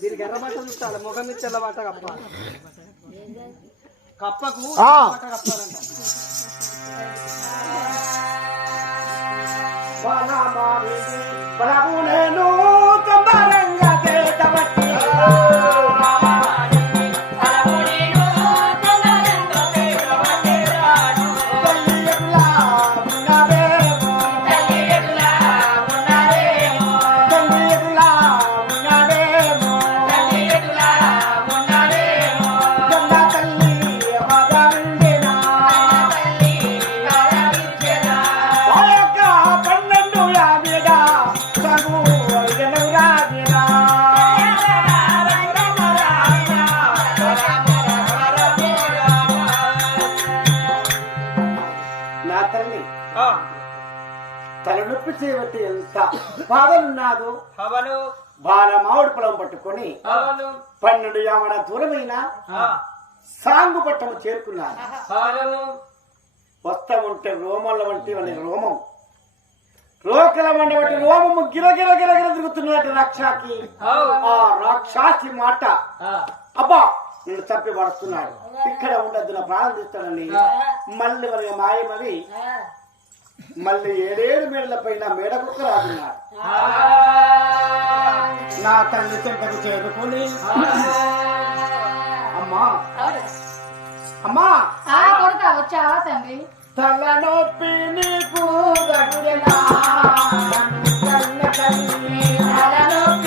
దీనికి ఎర్ర బట్ట చుట్టాలి ముఖం మీద తెల్ల బట్ట కప్పాలి కప్పకు బట్ట కప్పాలంట ప్రభునేను తొందరంగా తలనొప్పి చేయబట్టి ఎంత బాధలున్నాదో అవను. బాల మామిడి పొలం పట్టుకొని అవను. పన్నెండు యామడ దూరమైన సాంగు పట్టము చేరుకున్నాను. అవను. వస్తా ఉంటే రోమల వంటి వాళ్ళ రోమం. రోకల వంటి వంటి రోమము గిరగిర గిరగిర తిరుగుతున్నట్టు రాక్షాకి. ఆ రాక్షాసి మాట. అబ్బా నేను తప్పి పడుతున్నాడు ఇక్కడ ఉండద్దు నా ప్రాణం తీస్తాడని మళ్ళీ మరి మాయమని మళ్ళీ ఏడేడు మేడల పైన మేడకుక్క రాకున్నాడు నా తల్లి చెంతకు చేరుకుని. అమ్మా. అమ్మా. ఆ కొడుక వచ్చావా తండ్రి? తలనొప్పి నీకు దగ్గరనా నన్ను కన్న తల్లి తలనొప్పి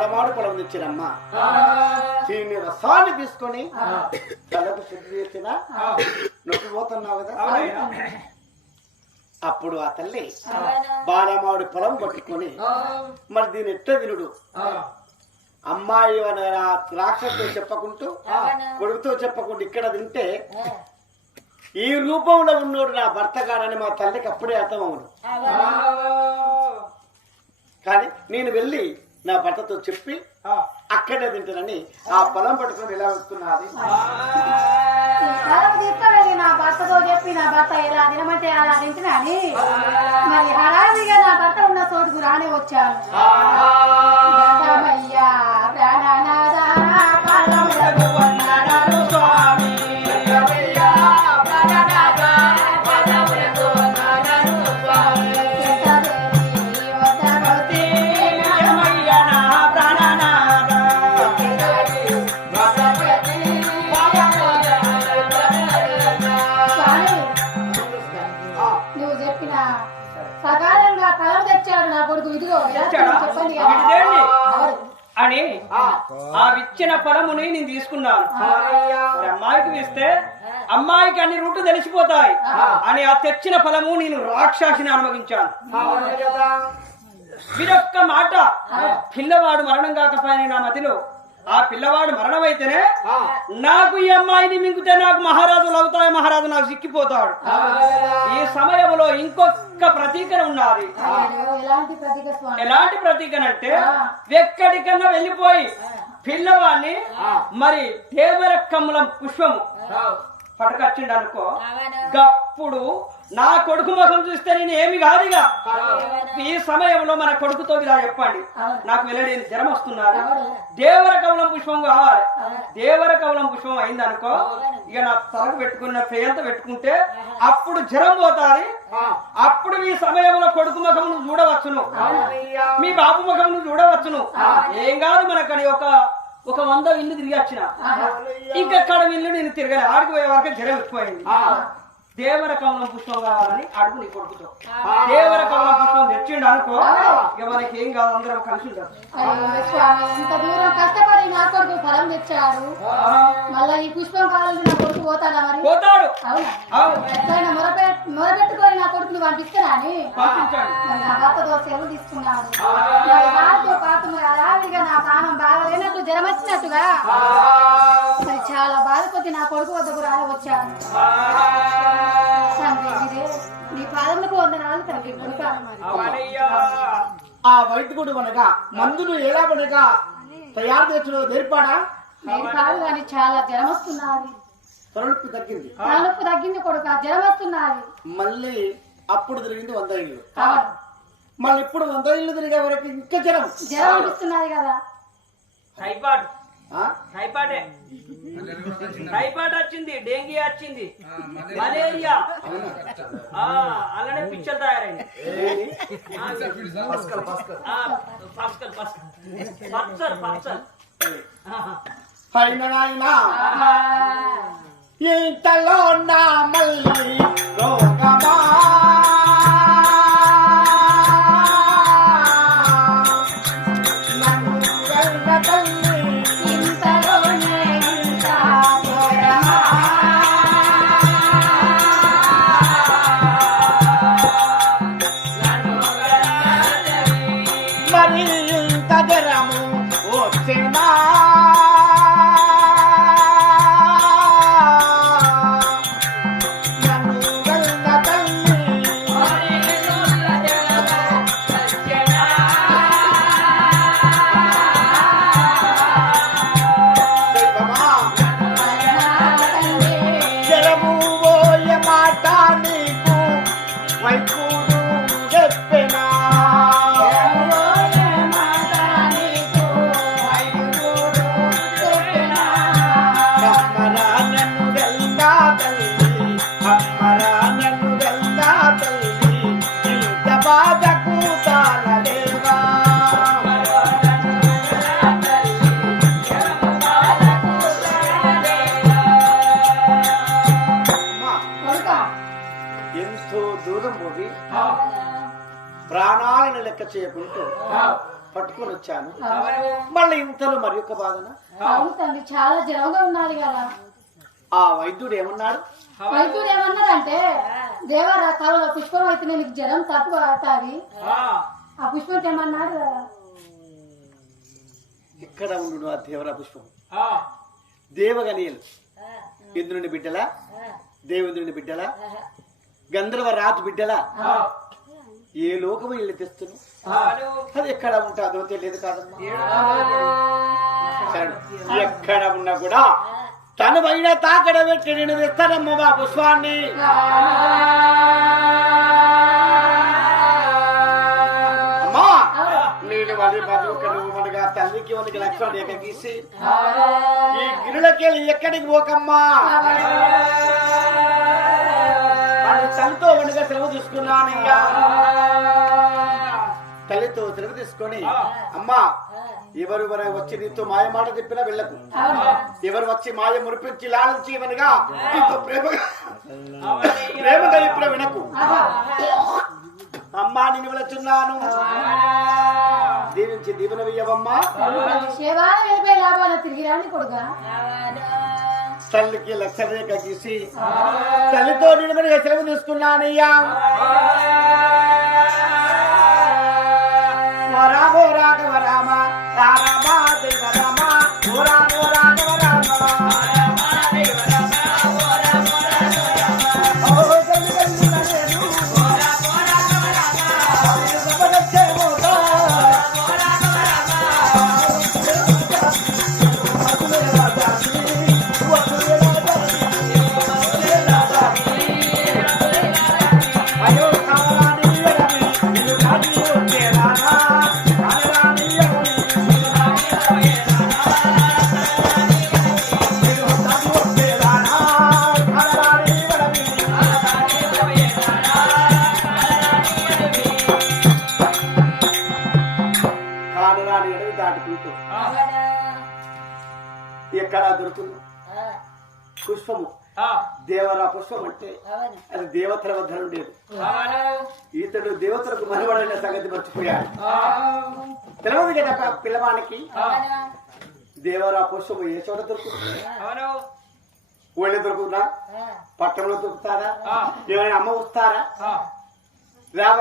దాటి బాలమాడు పొలం తెచ్చినమ్మా దీని రసాన్ని తీసుకొని తలకు శుద్ధి చేసిన నొప్పిపోతున్నావు కదా. అప్పుడు ఆ తల్లి బాలమాడు పొలం పట్టుకొని మరి దీని ఎట్ట వినుడు అమ్మాయి ద్రాక్షతో చెప్పకుంటూ కొడుకుతో చెప్పకుండా ఇక్కడ తింటే ఈ రూపంలో ఉన్నోడు నా భర్త కాడని మా తల్లికి అప్పుడే అర్థమవును. కానీ నేను వెళ్ళి నా భర్తతో చెప్పి అక్కడే తింటానని ఆ పొలం పట్టుకొని ఎలా వస్తున్నది నా భర్తతో చెప్పి నా భర్త ఎలా తినమంటే అలా తింటున్నాని మరి హడావిడిగా నా భర్త ఉన్న చోటుకు రాని వచ్చాను. గంగమయ్య అని ఆ విచ్చిన ఫలముని నేను తీసుకున్నాను. అమ్మాయికి ఇస్తే అమ్మాయికి అన్ని రూట్లు తెలిసిపోతాయి. అని ఆ తెచ్చిన ఫలము నేను రాక్షసిని అనుభవించాను. వీరొక్క మాట పిల్లవాడు మరణం కాకపోయిన నా మతిలో ఆ పిల్లవాడు మరణమైతేనే నాకు ఈ అమ్మాయిని మింగితే నాకు మహారాజులు అవుతాయి? మహారాజు నాకు సిక్కిపోతాడు. ఈ సమయంలో ఇంకొక ప్రతీకన ఉన్నది ఎలాంటి ప్రతీక స్వామి? ఎలాంటి ప్రతీకనంటే ఎక్కడికన్నా వెళ్ళిపోయి పిల్లవాడిని మరి దేవర కమలం పుష్పము పట్టుకొచ్చిండు అనుకో గప్పుడు నా కొడుకు ముఖం చూస్తే నేను ఏమి కాదుగా. ఈ సమయంలో మన కొడుకుతో ఇలా చెప్పండి. నాకు వెళ్ళలేని జ్వరం వస్తున్నది. దేవర కమలం పుష్పం కావాలి. దేవర కమలం పుష్పం అయింది అనుకో ఇక నా తలకు పెట్టుకున్న పేయంత పెట్టుకుంటే అప్పుడు జ్వరం పోతాది. అప్పుడు ఈ సమయంలో కొడుకు ముఖం నువ్వు చూడవచ్చును. మీ బాబు ముఖం నువ్వు చూడవచ్చును. ఏం కాదు మనకని ఒక ఒక వంద ఇల్లు తిరిగి వచ్చిన. ఇంకెక్కడ ఇల్లు నేను తిరగలే. ఆడికి పోయే వరకు జ్వరం ఎక్కువైంది. దేవర కమలం పుష్పం కావాలని అడుగు నీ కొడుకుతో. దేవర కమలం పుష్పం తెచ్చిండు అనుకో ఇక మనకి ఏం కాదు అందరం కలిసి ఉంటారు ఇంత దూరం కష్టపడి నా కొడుకు ఫలం మళ్ళా ఈ పుష్పం నా కొడుకు పోతాడా మరి? పోతాడు. అవునా? అవును ఎట్లయినా మొరపె మొరపెట్టుకొని నా కొడుకుని పంపిస్తానా అని? నా భర్తతో సెలవు తీసుకున్నాడు ప్రాణం బాగలేనట్టు జ్వరం వచ్చినట్టుగా మరి చాలా బాధపడి నా కొడుకు వద్దకు రాని వచ్చాను నీ పాదములకు వందనాలు తండ్రి కొడుక. ఆ వైద్యుడు అనగా మందులు ఎలా అనగా తయారు చేసిన నేర్పాడా నేను కాదు కానీ చాలా జ్వరం వస్తున్నది తలనొప్పి తగ్గింది. తలనొప్పి తగ్గింది కొడుక జ్వరం వస్తున్నది మళ్ళీ అప్పుడు తిరిగింది వంద ఇల్లు. మళ్ళీ ఇప్పుడు వంద ఇల్లు తిరిగే వరకు ఇంకా జనం జ్వరం అనిపిస్తున్నది కదా. టైఫాయిడ్ ఆ? టైఫాయిడే టైఫాయిడ్ వచ్చింది డెంగీ వచ్చింది మలేరియా. ఆ, అలానే పిచ్చర్ తయారైంది పస్కల్ పస్కల్. పైన ఇంతలో నా ఎంతో దూరం పోయి ప్రాణాలను లెక్క చేయకుంటూ పట్టుకొని వచ్చాను. మళ్ళీ ఇంతలో మరి యొక్క బాధన. చాలా జ్వరంగా ఉన్నది కదా. ఆ వైద్యుడు ఏమన్నాడు? వైద్యుడు ఏమన్నాడంటే దేవరా కాలంలో పుష్పం అయితే నీకు జ్వరం తక్కువ అవుతాది. ఆ, ఆ పుష్పం ఏమన్నాడు? ఇక్కడ ఉండు ఆ దేవరా పుష్పం? ఆ, దేవగనీయులు ఇంద్రుని బిడ్డలా? దేవేంద్రుని బిడ్డలా? గంధర్వ రాజు బిడ్డలా? ఏ లోకము ఇల్లు తెస్తును ఆలు, అది ఎక్కడ ఉంటుందో తెలియదు కాదమ్మా. ఎక్కడ ఉన్నా కూడా తను పైన తాకడ పెట్టి నేను తెస్తానమ్మా మా పుష్పాన్ని అమ్మా నేను మరి బతుకు నువ్వు మనగా తల్లికి మనకి లక్ష్మణ్ ఏక గీసి ఈ గిరులకెళ్ళి ఎక్కడికి పోకమ్మా? తల్లితో వండుగా సెలవు తీసుకున్నాను ఇంకా. తల్లితో సెలవు తీసుకొని అమ్మా ఎవరు వచ్చి నీతో మాయ మాట చెప్పినా వెళ్ళకు. ఎవరు వచ్చి మాయ మురిపించి లాలించి ఇవనగా నీతో ప్రేమగా ప్రేమగా ఇప్పుడు వినకు. అమ్మా నేను వెళుతున్నాను. దీవించి దీవెన వెయ్యవమ్మా. తిరిగి రాని కొడుగా తల్లికి లక్ష రేఖ గీసి తల్లితో నేను సెలవు తీసుకున్నానయ్యా. ఎక్కడ దొరుకుతుంది? పుష్పము. దేవరా పుష్పం అంటే అది దేవతల వద్ద ఉండేది. ఈతడు దేవతలకు మనవడైన సంగతి మర్చిపోయాడు. తెలియదు కదా పిల్లవానికి? దేవరా పుష్పము ఏ చోట దొరుకుతుంది? ఊళ్ళో దొరుకుతుందా? పట్టణంలో దొరుకుతారా ఏమైనా అమ్మ వస్తారా రావ